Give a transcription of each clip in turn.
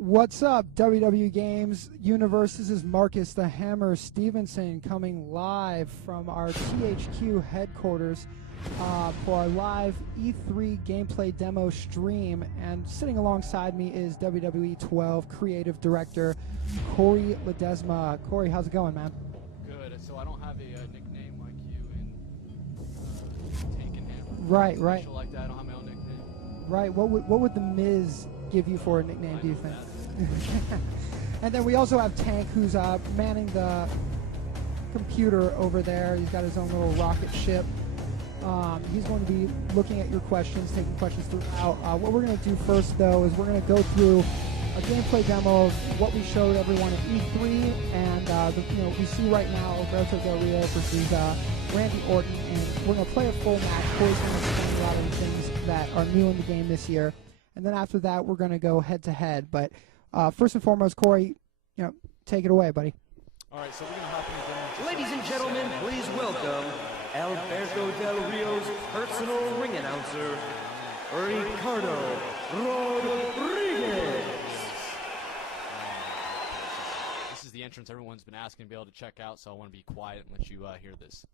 What's up, WWE Games Universe? This is Marcus the Hammer Stevenson coming live from our THQ headquarters for our live E3 gameplay demo stream. And sitting alongside me is WWE 12 Creative Director Corey Ledesma. Corey, how's it going, man? Good. So I don't have a nickname like you in Tank and Hammer. Right. Like that. I don't have my own nickname. Right. What would the Miz give you for a nickname, do you think? And then we also have Tank, who's manning the computer over there. He's got his own little rocket ship. He's going to be looking at your questions, taking questions throughout. What we're going to do first, though, is we're going to go through a gameplay demo of what we showed everyone at E3, and we see right now Alberto versus Randy Orton, and we're going to play a full match. Corey's going to explain a lot of the things that are new in the game this year, and then after that, we're going to go head-to-head. But first and foremost, Corey, take it away, buddy. All right, so we're going to hop in the demo. Ladies and gentlemen, please welcome Alberto Del Rio's personal ring announcer, Ricardo Rodriguez. This is the entrance everyone's been asking to be able to check out, so I want to be quiet and let you hear this.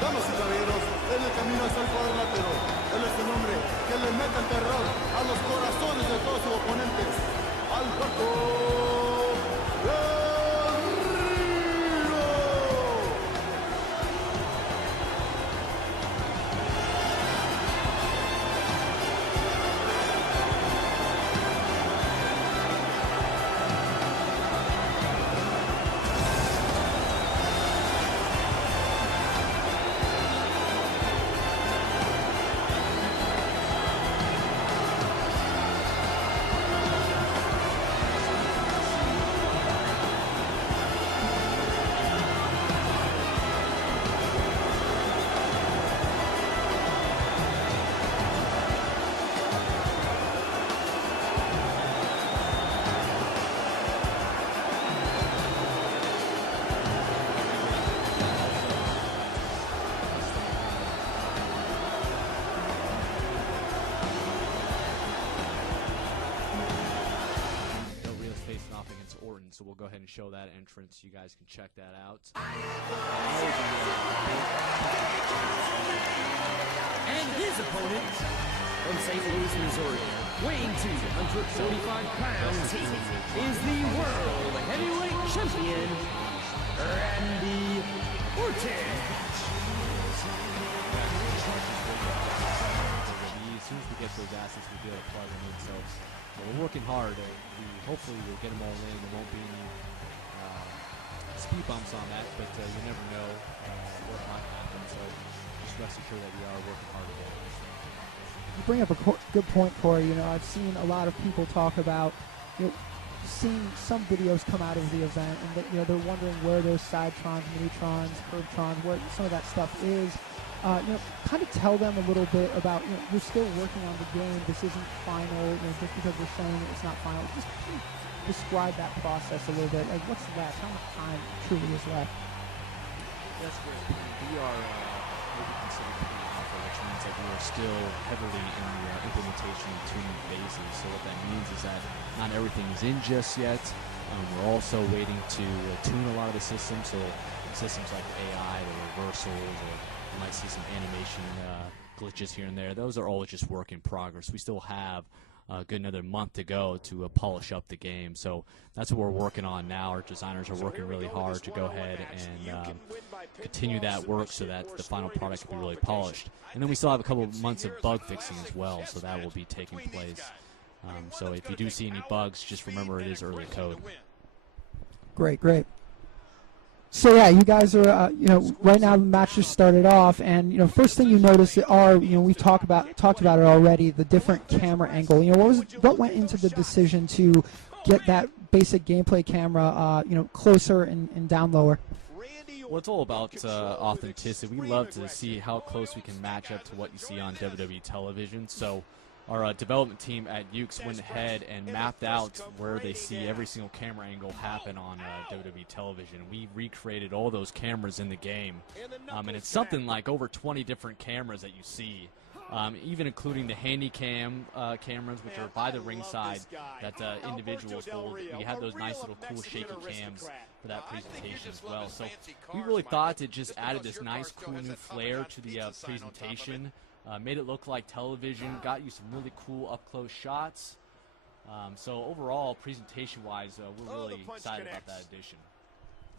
Damas y caballeros, en el camino hacia el cuadrilátero, él es el hombre que le mete el terror a los corazones de todos sus oponentes, Alberto Del Rio. Orton, so we'll go ahead and show that entrance. You guys can check that out. And his opponent from St. Louis, Missouri, weighing 245 pounds, is the World Heavyweight Champion, Randy Orton. As soon as we get those assets, we'll be able to plug them in. So we're working hard. Hopefully we'll get them all in. There won't be any speed bumps on that, but you never know what might happen. So just rest assured that we are working hard at it. You bring up a good point, Corey. I've seen a lot of people talk about seeing some videos come out of the event, and that they're wondering where those sidetrons, minitrons, curvetrons, where some of that stuff is. Kind of tell them a little bit about, you're still working on the game. This isn't final. Just because we're saying it's not final, just describe that process a little bit. Like, what's left? How much time truly is left? That's great. We are what we consider pre-alpha, which means that we are still heavily in the implementation and tuning phases. So what that means is that not everything is in just yet. We're also waiting to tune a lot of the systems. So systems like AI, the reversals, or you might see some animation glitches here and there. Those are all just work in progress. We still have a good another month to go to polish up the game. So that's what we're working on now. Our designers are working really hard to go ahead and continue that work so that the final product can be really polished. And then we still have a couple of months of bug fixing as well, so that will be taking place. So if you do see any bugs, just remember it is early code. Great. So yeah, you guys are, right now the match just started off, and first thing you notice are, we've talked about it already, the different camera angle. What went into the decision to get that basic gameplay camera, closer and down lower? Well, it's all about authenticity. We love to see how close we can match up to what you see on WWE television. So our development team at Ukes went ahead and mapped out where they see every single camera angle happen on WWE television. We recreated all those cameras in the game, and it's something like over 20 different cameras that you see, even including the handy cam cameras, which are by the ringside that individuals hold. We had those nice little cool shaky cams for that presentation as well. So we really thought it just added this nice cool new flair to the presentation. Made it look like television, got you some really cool up-close shots. So overall, presentation-wise, we're really excited about that addition.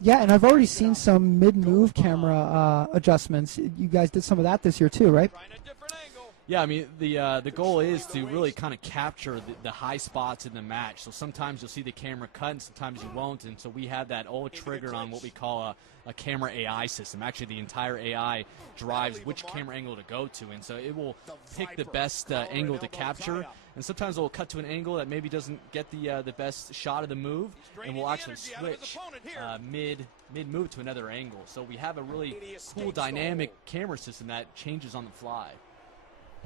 Yeah, and I've already seen some mid-move camera adjustments. You guys did some of that this year too, right? Yeah, I mean, the goal is to really kind of capture the high spots in the match. So sometimes you'll see the camera cut and sometimes you won't. And so we have that all triggered on what we call a camera AI system. Actually, the entire AI drives which camera angle to go to. And so it will pick the best angle to capture. And sometimes it will cut to an angle that maybe doesn't get the best shot of the move. And we'll actually switch mid-move to another angle. So we have a really cool dynamic camera system that changes on the fly.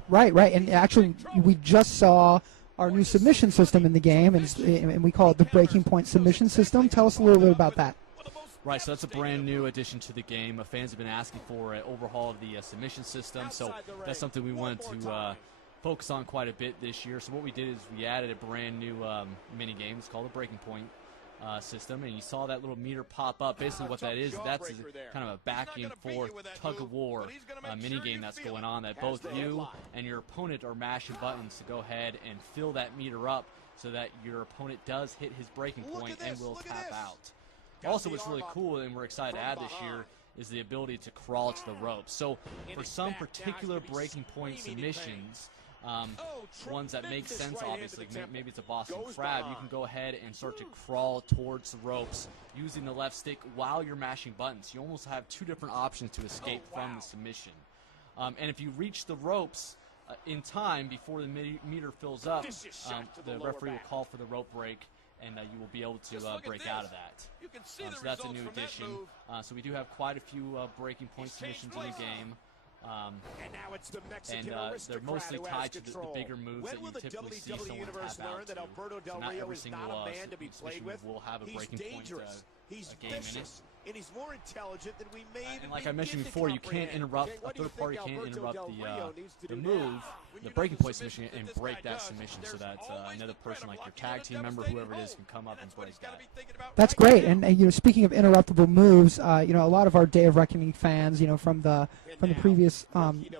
Right, and actually we just saw our new submission system in the game, and we call it the Breaking Point submission system. Tell us a little bit about that. Right, so that's a brand new addition to the game. Fans have been asking for an overhaul of the submission system, so that's something we wanted to focus on quite a bit this year. So what we did is we added a brand new mini game. It's called the Breaking Point system, and you saw that little meter pop up. Basically what that is, that's kind of a back and forth tug-of-war mini game that's going on, that both you and your opponent are mashing buttons to go ahead and fill that meter up so that your opponent does hit his breaking point and will tap out. Also, what's really cool and we're excited to add this year is the ability to crawl to the ropes. So for some particular breaking point submissions, ones that make sense, obviously, maybe it's a Boston Crab, you can go ahead and start to crawl towards the ropes using the left stick while you're mashing buttons. You almost have two different options to escape from the submission. And if you reach the ropes in time before the meter fills up, the referee will call for the rope break, and you will be able to break out of that. So that's a new addition. So we do have quite a few breaking point submissions in the game. And they're mostly tied to the bigger moves that you typically see someone tap out to. So not every single submission move will have a breaking point game in it. And he's more intelligent than we may and like I mentioned before, you can't interrupt, a third party can't interrupt the move, the breaking point submission, and break that submission so that another person, like your tag team member, whoever it is, can come up and break that. That's great. And you know, speaking of interruptible moves, you know, a lot of our Day of Reckoning fans, you know, from the previous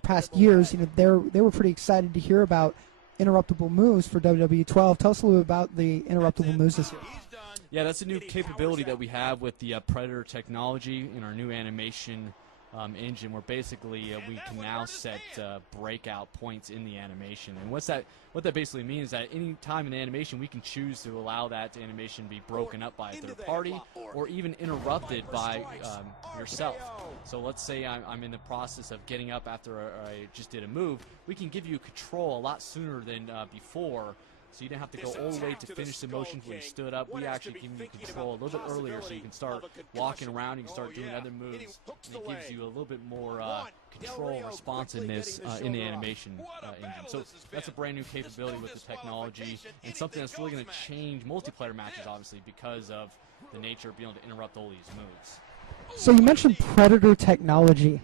past years, you know, they were pretty excited to hear about interruptible moves for WWE 12. Tell us a little bit about the interruptible moves this year. Yeah, that's a new capability that we have with the Predator technology in our new animation engine, where basically we can now set breakout points in the animation. And what that basically means is that any time in animation we can choose to allow that animation to be broken up by a third party or even interrupted by yourself. So let's say I'm in the process of getting up after I just did a move. We can give you control a lot sooner than before. So you didn't have to go all the way to finish the motions when you stood up. We actually give you control a little bit earlier so you can start walking around, you can start doing other moves, and it gives you a little bit more control and responsiveness in the animation engine. So that's a brand new capability with the technology, and something that's really going to change multiplayer matches, obviously, because of the nature of being able to interrupt all these moves. So you mentioned Predator technology.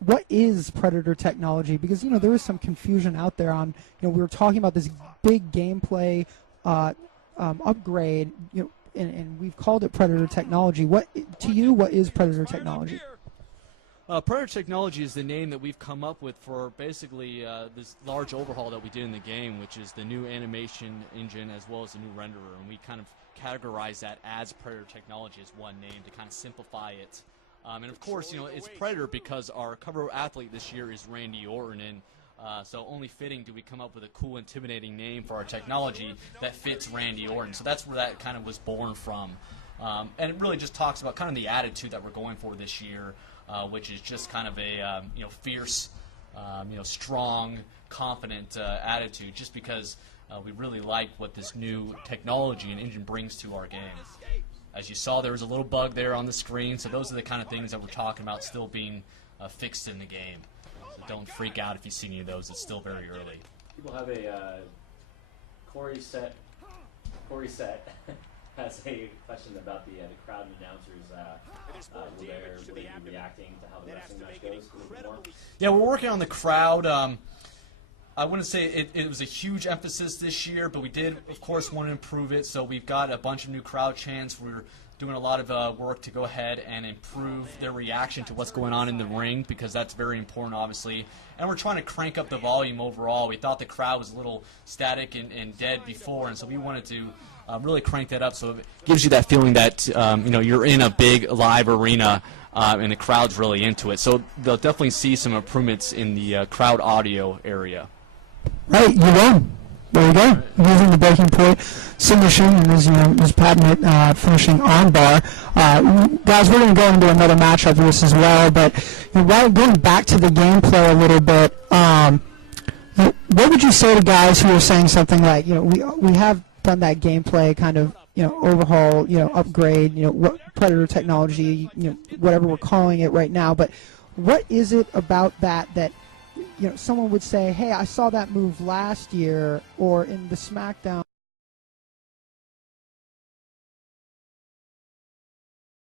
What is Predator technology? Because, you know, there is some confusion out there on, you know, we were talking about this big gameplay upgrade, you know, and we've called it Predator technology. What is Predator technology? Predator technology is the name that we've come up with for basically this large overhaul that we did in the game, which is the new animation engine as well as the new renderer. And we kind of categorize that as Predator technology as one name to kind of simplify it. And of course, you know, it's Predator because our cover athlete this year is Randy Orton, and so only fitting do we come up with a cool, intimidating name for our technology that fits Randy Orton. So that's where that kind of was born from. And it really just talks about kind of the attitude that we're going for this year, which is just kind of a you know, fierce, you know, strong, confident attitude, just because we really like what this new technology and engine brings to our game. As you saw, there was a little bug there on the screen, so those are the kind of things that we're talking about still being fixed in the game. So don't freak out if you see any of those. It's still very early. People have a Corey Set has a question about the crowd and announcers. Will they be reacting to how the wrestling match goes a little bit more? Yeah, we're working on the crowd. I wouldn't say it was a huge emphasis this year, but we did, of course, want to improve it. So we've got a bunch of new crowd chants. We're doing a lot of work to go ahead and improve their reaction to what's going on in the ring, because that's very important, obviously. And we're trying to crank up the volume overall. We thought the crowd was a little static and dead before, and so we wanted to really crank that up so it gives you that feeling that you're in a big live arena and the crowd's really into it. So they'll definitely see some improvements in the crowd audio area. Right, you won. There you go. Using the breaking point submission and his patented finishing arm bar. Guys, we're going to go into another match after this as well, but while going back to the gameplay a little bit, what would you say to guys who are saying something like, we have done that gameplay kind of, overhaul, upgrade, what Predator technology, whatever we're calling it right now, but what is it about that someone would say, hey, I saw that move last year or in the SmackDown